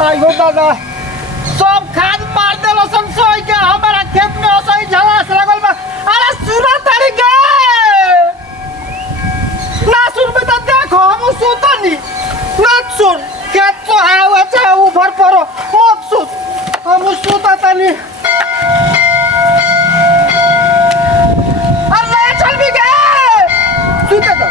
आयो दादा सब खाद मार देलो सब सोई के हमारा खेत में असई झलास लगल बा। अरे सुना तारी गे ना सुन बे तो देखो हम सुतनी ना सुन खेत तो आवे छ ऊपर परो मत सुत हम सुता तनी। अरे चल भी गे सुते तो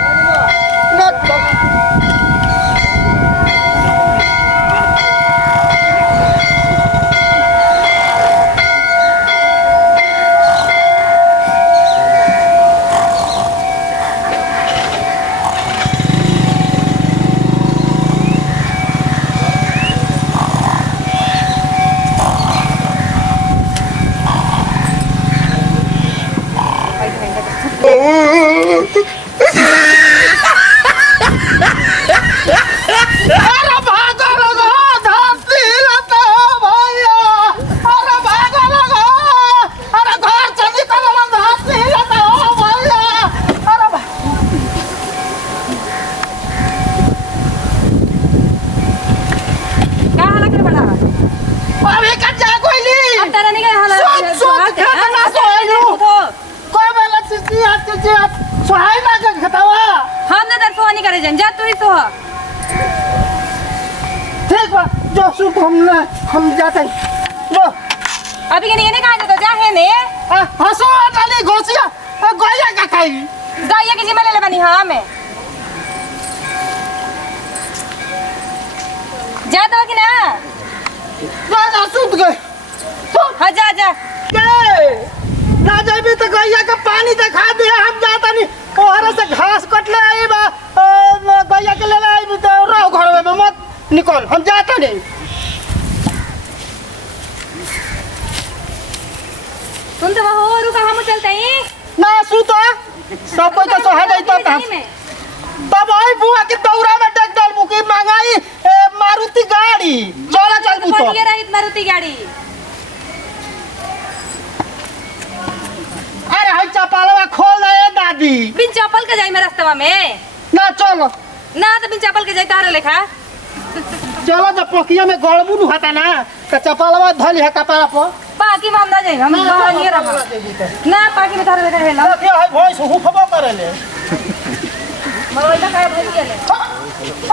ना हम जाते हैं जो अभी के नहीं कहा तो जा है ने हंसो डाली घोसिया गोया का खाई गैया की जिम्मा ले ले बनी हां मैं जा दो कि ना ना सुत गए हां जा जा ना जाबी तो गैया का पानी दिखा दे हम जाता नहीं ओहरा से घास कटले आई बा गैया के ले आई तो रहो घर में मत निकल हम जाता नहीं। तुम तो हो रुका हम चलते हैं ना सुतो सब कोई तो सहा जाई तो तब आई बुआ के दौरा में ट्रैक्टर बुकी मंगाई मारुति गाड़ी चला चल बुतो ये रही मारुति गाड़ी। अरे हई चपलवा खोल दे दादी बिन चप्पल के जाई में रास्ता में ना चलो ना तो बिन चप्पल के जाई तारे लेखा चलो जब पोखिया में गड़बू होता ना तो चपलवा धली है कपारा पर पाकी में हम ना जाई हम बाहर नहीं रह ना पाकी में तारे लेखा है ना क्या है भॉइस हुफबो करे ले मरोइला का भई ले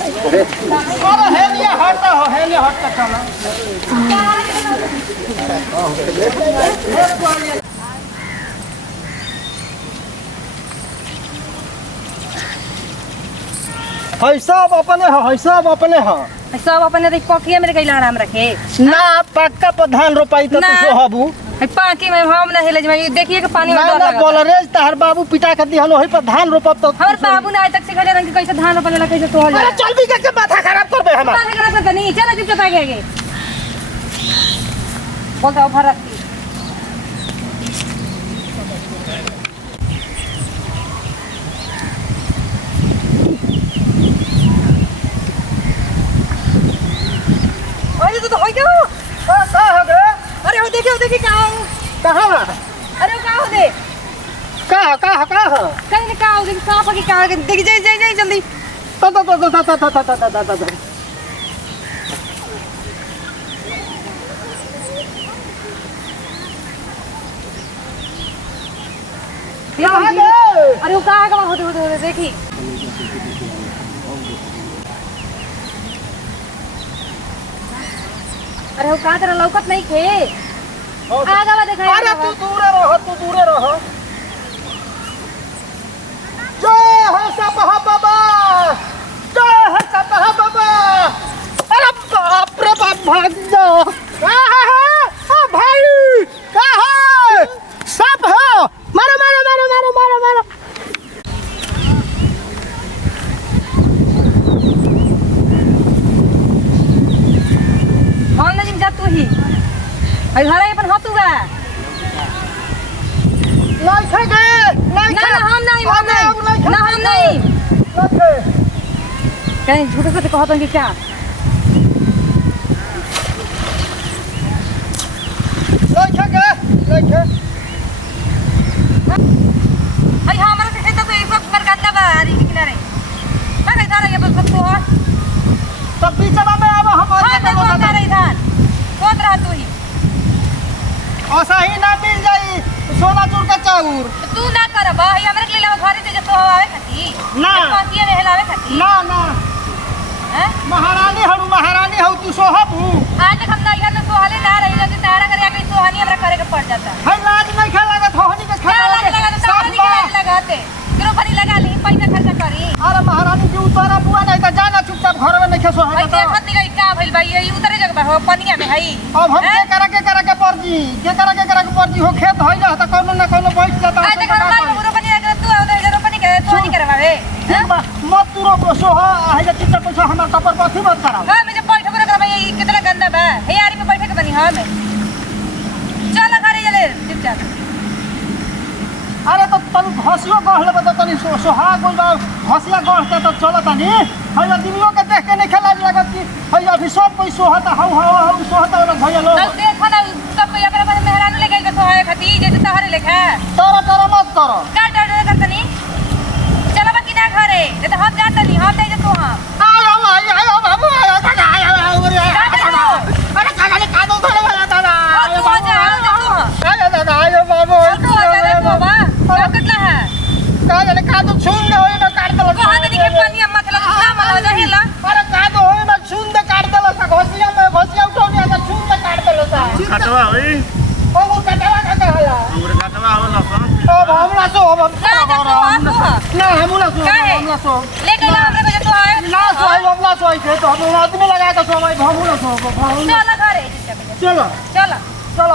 अरे है नहीं हटता हो है नहीं हटता चलो है सब अपने है सब अपने है सब अपने देख पकिया मेरे कइला आराम रखे ना पक्का पर धान रोपाई तो तू हबू पाकी में हम ना हेले देखिए कि पानी में डर लगा बोल रे तार बाबू पिटा के दिहलो होई पर धान रोपब तो हमर बाबू ने आज तक सिखले रंग कैसे धान रोपने ला कैसे तोड़ अरे चल भी के माथा खराब करबे हम माथा खराब करता नहीं चल चुप चुप आगे बोलता भरत तो होई क्यों का हो गए अरे हो देखिए कहां कहां अरे कहां हो दे कहां कहीं कहां हो दे सांप की कहां देख जाई जल्दी तो अरे वो कहां होते देखी अरे वो कहां तेरा लौकत नहीं थे आगा देखा अरे तू दूर रह जय हो सपहा बाबा अरे बाप रे बाप भाग जा भाई क्या है सब हो मारो हम नहीं जा तू ही अरे घरे अपन हतुगा नहीं थे गए नहीं ना हम नहीं कहीं झूठे से कहत कि क्या नहीं थे अरे हमारे से तो एक वक्त मरकाता बा अरे किनारे अरे सारा ये बस राउर तू ना करब हे हमरे के लिए घरे से जो आवे खाती ना। पासिया में हिलावे खाती ना ना हैं महारानी हूँ तू सोहब हूँ आज तक हम नैहर में सोहले ना रही लेकिन तारा करे आके सोहनी हमरा करे के पड़ जाता है लाज नहीं खेल लगत होनी के क्या खेल लगा तो तारा के लाज लगाते किरो फनी लगा ली पैसा खर्चा करी अरे महारानी जी उतारा बुआ नहीं तो जाना चुपचाप घर में नहीं खेसो भाई देखत नहीं का भइल भाई ये उतरे जगह हो पनिया में हई अब हम के करा के पर्जी हो खेत होई जा त कोनो ना कोनो बैठ जाता आज तक हम लाल मुरो बनी अगर तू आवे जरो बनी के तू नहीं करवावे मत तुरो बसो हो है जे चित्त पैसा हमरा कपर पथी मत करा हां मुझे बैठ कर भाई ये कितना गंदा बा हे यारी में बैठ के बनी हां में चल घरे चले चुपचाप अरे तो तन घसियो गढ़ लेबे तो तनी सोहा गोल घसिया गढ़ के तो चलत तनी है दिनियो के देख के नहीं खेला लागत कि है अभी सब कोई सोहता हौ सोहता वाला भैया लोग तो देखो ना सब कोई अपने अपने मेहरानू लेके के सोहाए खाती जैसे तहरे लेखा तोरा मत करो का डर करतनी चलो बा किना घरे नहीं तो हम जातनी हम नहीं जतो हम आयो बाबू आयो दादा आयो रे अरे कागले कादो थोड़े वाला दादा तू आ जा आयो दादा आयो बाबू तू आ जा रे बाबा का कितना है कागले कादो छून दे होई ना काट दे कहां तनी के पानी मतलब ना मलो जहेला अरे कादो होई ना छून दे काट दे घसिया उठौनी आ छून दे काट दे कटवा होई ओ वो कटवा का कहला हमरे कटवा होला सन अब हमरा सो अब ना हमरा सो लेके ना हमरे को तो आए ना सो हमरा सो के तो हम आदमी लगा के सो भाई हमरा सो चल घरे चलो चल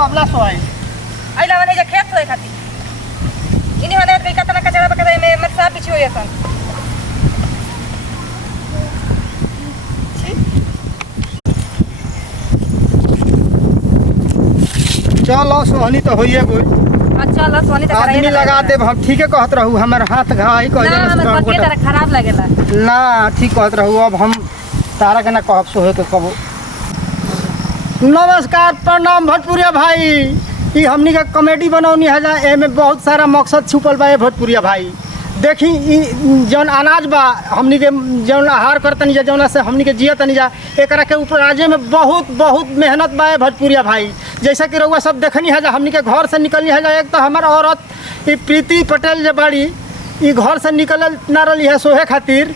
हमरा सो आइला मने जे खेत होए खाती इने हने कई कतना कचरा बकरे में मत साफ पीछे होए सन चलो सोहनी तो होइए कोई अच्छा ला सोनी तक आदमी लगा दे हम ठीके कहत रहू हमर हाथ घाई कह ना हमर पतिया तरह खराब लागेला ना ठीक कहत रहू अब हम तारा के ना कहब सोहे के कबो नमस्कार प्रणाम भोजपुरिया भाई ई हमनी के कॉमेडी बनौनी है जा एमे बहुत सारा मकसद छुपल बा भोजपुरिया भाई देखी ई जौन अनाज बा हमनी के जौन आहार करतनी जा जौना से हमनी के जियतनी जा एकरा के ऊपर राज्य में बहुत मेहनत बा भोजपुरिया भाई जैसा कि रउआ सब देखनी है जा हमनी के घर से निकलनी है जा एक तो हमार औरत ई प्रीति पटेल जे बाड़ी ई घर से निकल ना रही है सोहे खातिर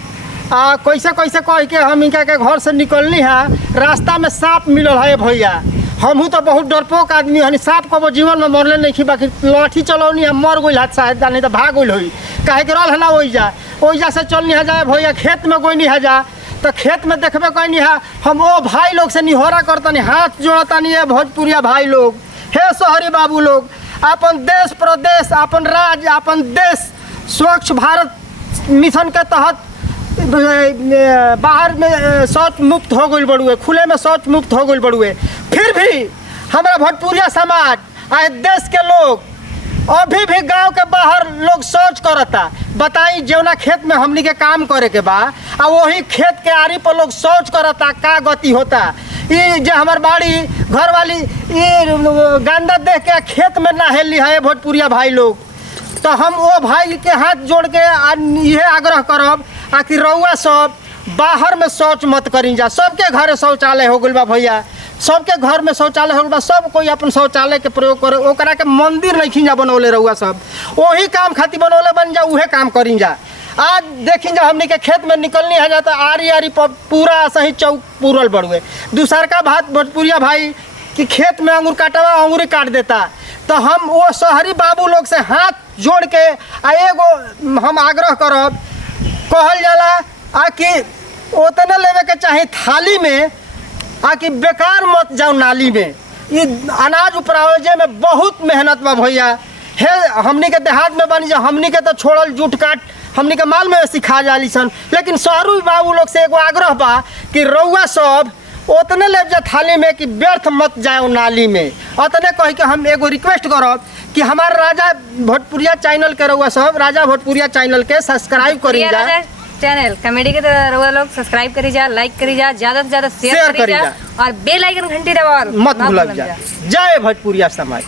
कैसे कह के हम इनका के घर से निकलनी है रास्ता में सांप मिलल है भैया हमहू तो बहुत डरपोक आदमी हनी सांप कबो जीवन में मरले नहीं खी बाकी लाठी चलौनी है मर गई हाथ शायद नहीं तो भाग गई हुई काहे के रल है ना ओइजा से चलनी है जाए भैया खेत में गोइनी है जा तो खेत में देखबे कहनी है हम ओ भाई लोग से निहोरा करतनी हाथ जोड़तनी है भोजपुरिया भाई लोग हे शहरी बाबू लोग अपन देश प्रदेश अपन राज्य अपन देश स्वच्छ भारत मिशन के तहत बाहर में शौच मुक्त हो गई बड़ुए खुले में शौच मुक्त हो गई बड़ुए फिर भी हमारा भोजपुरिया समाज आए देश के लोग अभी भी गांव के बाहर लोग शौच करता बताई जौना खेत में हमनी के काम करे के बा आ वही खेत के आरी पर लोग शौच करता का गति होता ये जो हमार बाड़ी घर वाली ये गंदा देख के खेत में नहेली है भोजपुरिया भाई लोग तो हम वो भाई के हाथ जोड़ के ये आग्रह करब आखिर रउआ सब बाहर में शौच मत करी जा सबके घर शौचालय हो गइल बा भैया सबके घर में शौचालय हो गइल बा सब कोई अपन शौचालय के प्रयोग करे ओकरा के मंदिर नहीं खिंजा बनौले रउआ सब वही काम खातिर बनौले बन जा उहे काम करी जा आज देखी जा हमनी के खेत में निकलनी है जाता आरी पूरा सही चौक पूरल बड़ुए दूसर का बात भोजपुरिया भाई कि खेत में अंगूर काटवा अंगूरी काट देता तो हम वो शहरी बाबू लोग से हाथ जोड़ के एगो हम आग्रह करब कहल जाला कि उतने लेवे के चाहे थाली में कि बेकार मत जाओ नाली में ये अनाज उपरावे में बहुत मेहनत बा भैया हे हमनी के देहात में बनी जा हमनी के तो छोड़ल जूट काट हमनी के माल में सिखा जाली सन लेकिन शहरी बाबू लोग से एगो आग्रह बा कि रउआ सब उतने ले जा थाली में कि व्यर्थ मत जाओ नाली में उतने कह के हम एगो रिक्वेस्ट करब कि हमारे राजा भोजपुरिया चैनल के रउआ सब राजा भोजपुरिया चैनल के सब्सक्राइब करी जा चैनल कॉमेडी के रउआ लोग सब्सक्राइब करी जा लाइक करी जा ज्यादा से ज्यादा शेयर करी जा और बेल आइकन घंटी दबाओ मत भूल जा जय भोजपुरिया समाज।